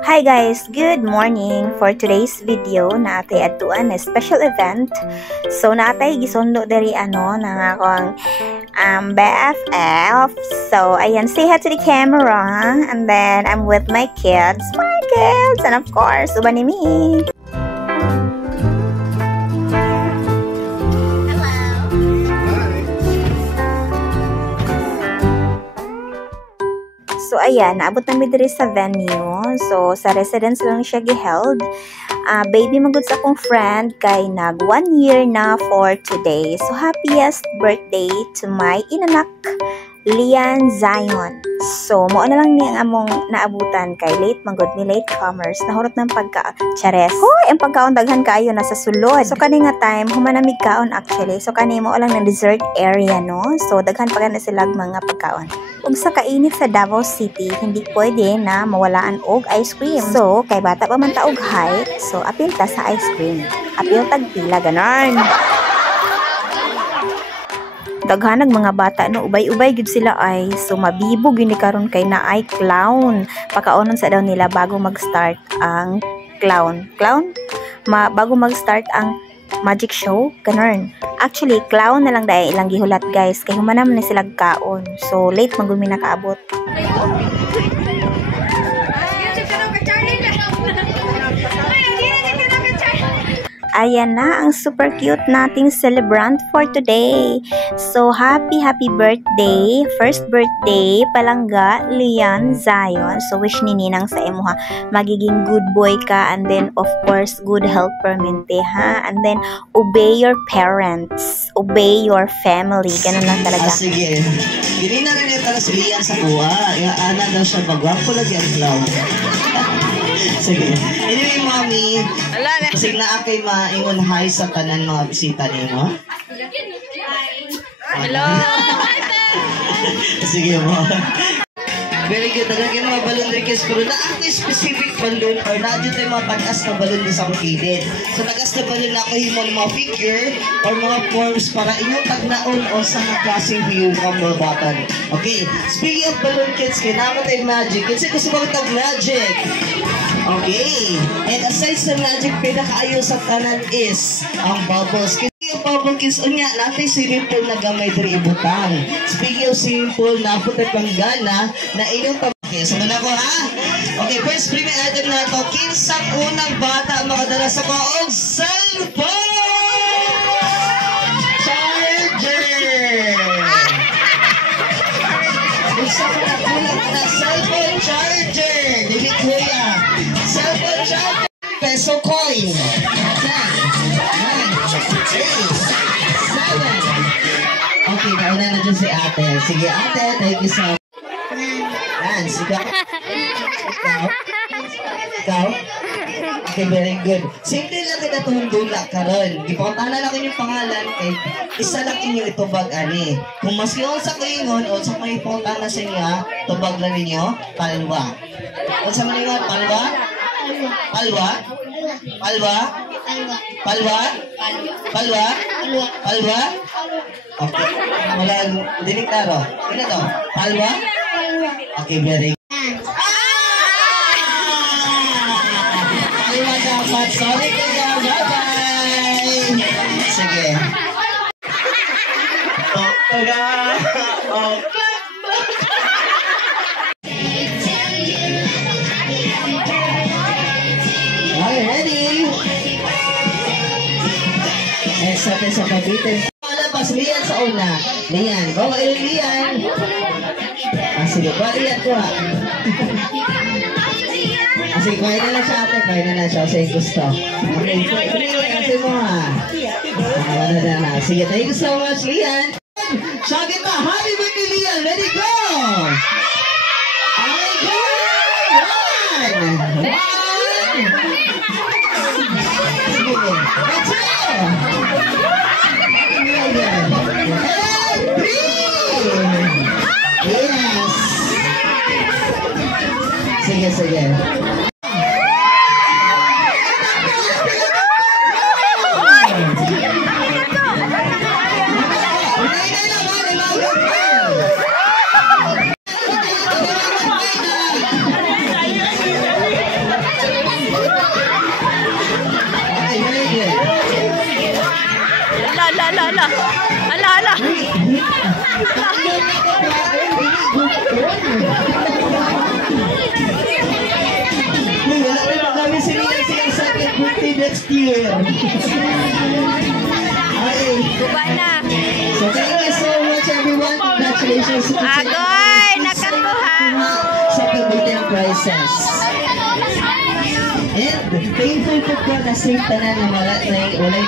Hi guys, good morning. For today's video, naatay atuan na special event. So naatay gisundo diri nang akong BFF. So ayan, say hi to the camera, and then I'm with my kids, and of course, uban ni me. So ayan, naabot namin diri sa venue. So sa residence lang siya giheld. Baby magud sa akong friend kay nag 1 year na for today. So happiest birthday to my inanak, Lian Zion. So mo na lang ni ang among naabutan kay late magud ni late comers. Nahurot ng pagka-chares. Hoy, ang pagkaon daghan kaayo nasa sulod. So kani nga time humanamig kaon actually. So kani mo lang ng dessert area no. So daghan pa na sila mga pagkaon. Ug sa kainit sa Davao City, hindi pwede na mawalaan og ice cream. So, kay bata pa man ta og height, so apil ta sa ice cream. Apil tag pila ganon. Daghanag mga bata no, ubay-ubay gid sila ay. So mabibog yun ni karon kay naay clown. Pakaonon sa daw nila bago mag-start ang clown. Bago mag-start ang magic show, ganon. Actually, clown na lang dahil ilang gihulat guys. Kaya humanam na sila kaon. So, late magumi nakaabot. Ayan na ang super cute nating celebrant for today. So, happy birthday. First birthday, palangga, Lian Zion. So, wish ni Ninang sa imo ha. Magiging good boy ka, and then, of course, good health permente ha. And then, obey your parents. Obey your family. Ganun lang talaga. Sige. Hindi na rin ito si Lian sa kuha. Ana daw siya bagwako lagi ang clown. Sige. Anyway, mommy. Kasi na akay maingon hi sa tanan mga bisita nimo. Hello. Sige mo. Very good. Nagagay mga balon rin kasi pero na ako specific balon or na dito yung mga pag-as na balon din sa kilid. So nag-as na balon na ako himo ng mga figure or mga forms para inyong pagnaon o sa mga klaseng view ng mga batan. Okay. Speaking of balloon kids, kailangan tayo magic. Kasi gusto mo tag magic. Okay. And aside sa magic, pinakaayo sa tanan is ang bubbles. Kasi yung bubble kids, unya, natin simple na gamay dari ibutang. Speaking of simple, naputay pang gana na inyong pabakil. So, muna ko ha? Okay, first premium item na ito. Kinsang unang bata makadala sa kaog cellphone! Charger! Gusto ko na kulang na cellphone charger! Dili kuya! Cellphone charger! Peso coin! 10, 9, 8, 7. Okay, nauna na dyan si ate. Sige ate, thank you so much. Nance, ikaw? Ikaw? Okay, very good. Simple lang kita itong dula karon. Gipauntahan na lang yung pangalan kay isa lang inyo itubag ani. Kung mas yun sa kaingon o sa may ipauntahan na sa inyo, tubag lang ninyo, palwa. O sa maningon, palwa? Palwa? Palwa? Palwa? Palwa? Palwa? Okay. Wala, dinig klaro. Ano to? Palwa? Okay, very good. Palwa dapat. Sorry kaya. Bye-bye. Sige. Okay, ready? Next natin sa pabitin. Palabas, Lian sa una. Lian. Go, Lian. Sige, ba, Lian ko ha. Sige, kaya na lang siya ate. Kaya na lang siya. Sige, gusto. Okay, kasi mo ha. Wala na. Sige, thank you so much, Lian. Shagit pa. Happy birthday, Lian. Ready, go! Okay, go! One! Yes. Sige. ala, ala. Ala, ala. Wala na kami siya sa birthday next year. Okay. Kuba na. So thank you so much everyone. Congratulations. Agoy, nakakuha. Sa birthday prizes. And thankful po ko na safe tanan na walay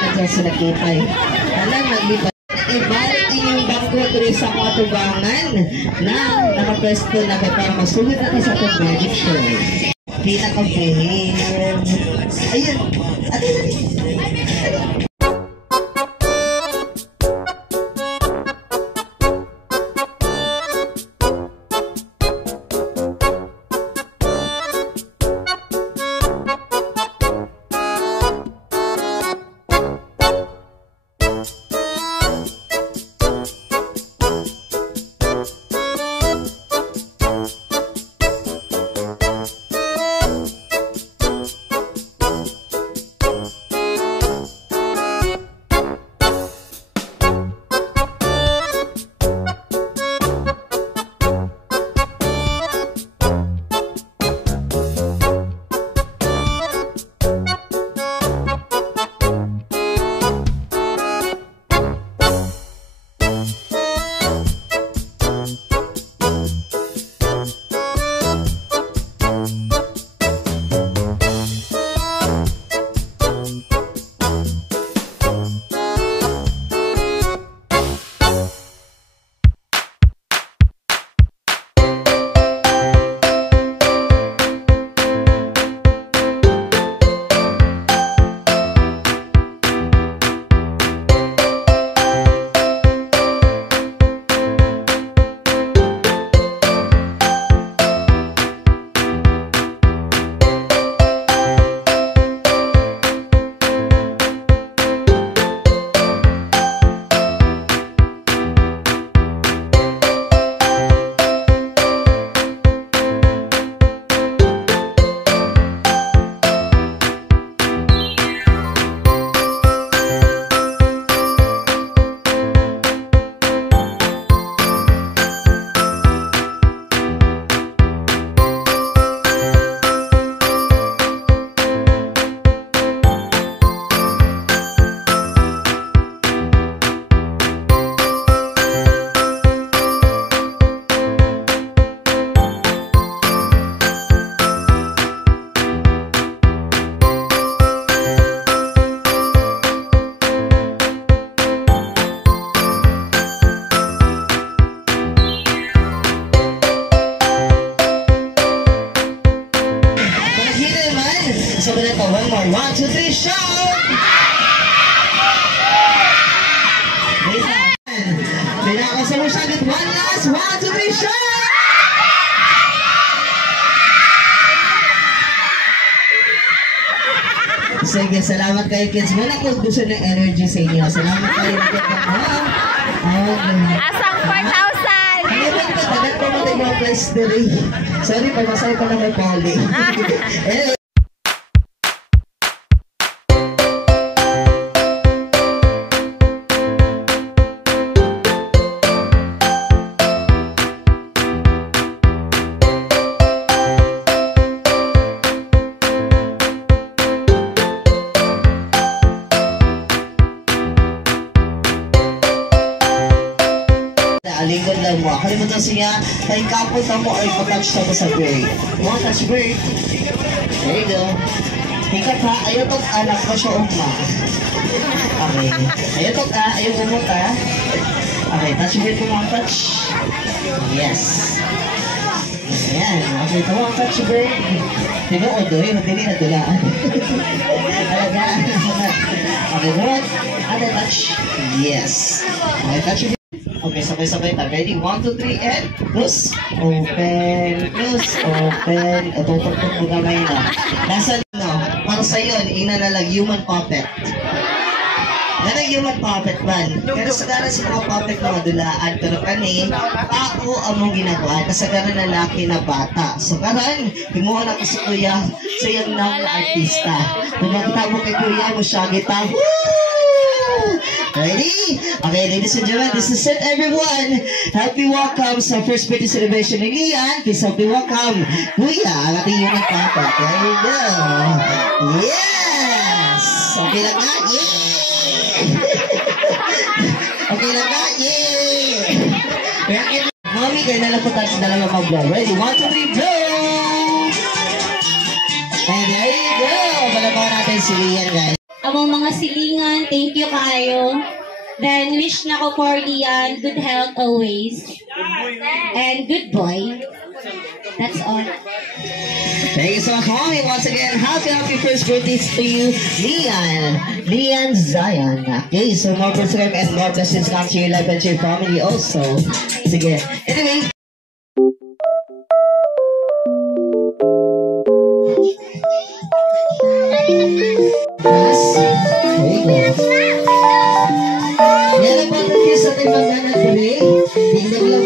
na dyan sila kitay. Tanan naglipat. Ibalik inyong bangko tuloy sa mga tubangan na nakapwesto na para masulit natin sa itong magic show. Pinaka-brave. Ayun. One more. 1, 2, 3, shout! Pinakasa mo siya agad. One last. 1, 2, 3, shout! Sige, salamat kayo kids. Wala ko gusto ng energy sa inyo. Salamat kayo kids. Asang 4,000! Ano ba ito? Tagat pa mo tayo mga place today. Sorry, pagmasay pa na may poli. Anyway. Alingkod lang mo. Kalimutan siya, kay kapot mo ay patouch sa sa break. Mo, touch break. There you go. Hikat ha, ayaw tog anak ko siya umma. Okay. Ayaw tog ayaw umot ha. Okay, touch break ko mga touch. Yes. Ayan. Okay, ito mga touch break. Diba o doy, hindi na dulaan. Talaga. Okay, good. Ate touch. Yes. Okay, touch break. Okay, sabay-sabay tayo. Ready? 1, 2, 3, and close. Open, close, open. Tutok-tok mo gamay na. Nasa no, para sa yun, ina na lang human puppet. Yan ang human puppet man. Pero sa gana sa mga puppet na madulaan, pero kani, tao ang mong ginagawa. Kasagaran na laki na bata. So karan, himuha na ko si Kuya, sayang na artista. Kung magtabo kay Kuya mo siya, kita, woo! Ready? Okay, ladies and gentlemen, this is it, everyone. Help me welcome sa first birthday celebration ni Lian. Please help me welcome Kuya, ang ating unang papa. There you go. Yes! Okay lang nga. Yeah! Okay lang nga. Yeah! Mami, kayo na lang po tayo sa dalawa mag-vlog. Ready? 1, 2, 3, blow! And there you go. Palabawan natin si Lian, guys. Among mga silingan, thank you kayo. Then, wish na ko for Lian, good health always. And good boy. That's all. Thank you so much, Mommy. Once again, happy first birthday to you, Lian Zion. Okay, so more subscribe and more blessings come to your life and to your family also. Sige. Anyway, yan ang bata kayo sa ating magdanag today. Hindi ko lang.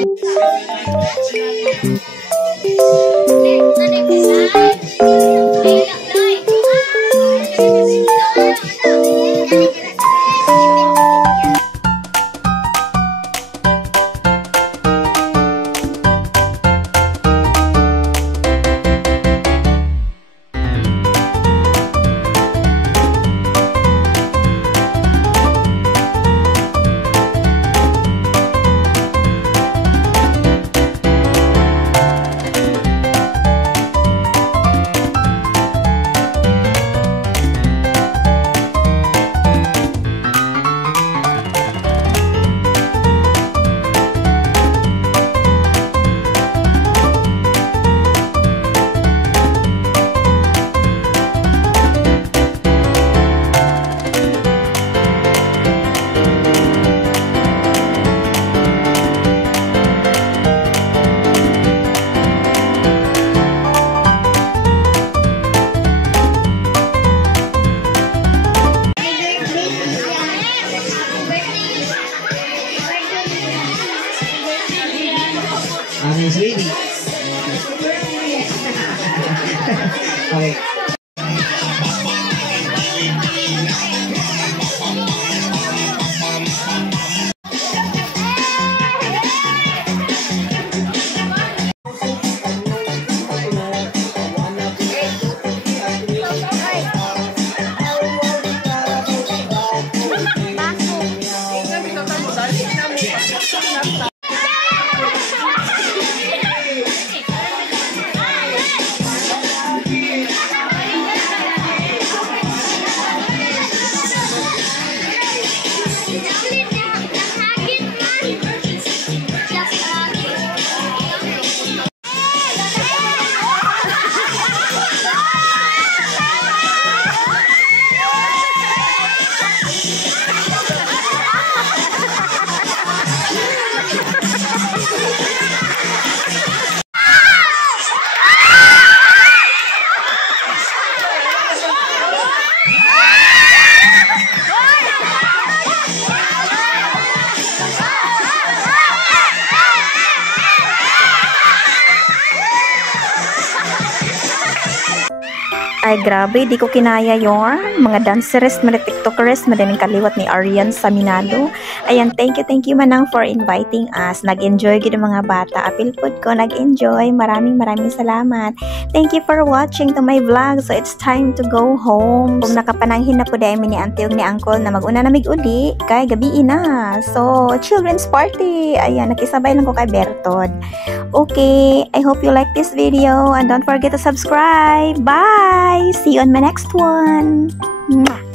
Sweetie. Okay. Ay, grabe, di ko kinaya yung mga dancerist, mga tiktokers, madaling kaliwat ni Arian Saminado. Ayan, thank you manang for inviting us. Nag-enjoy gid mga bata. Apil pod ko, nag-enjoy. Maraming salamat. Thank you for watching to my vlog. So, it's time to go home. Kung nakapananghin na po dahil ni auntie ug ni uncle na mag-una na mig-uli, kay gabi na. So, children's party. Ayan, nakisabay lang ko kay Bertod. Okay, I hope you like this video and don't forget to subscribe. Bye! See you on my next one. Mwah!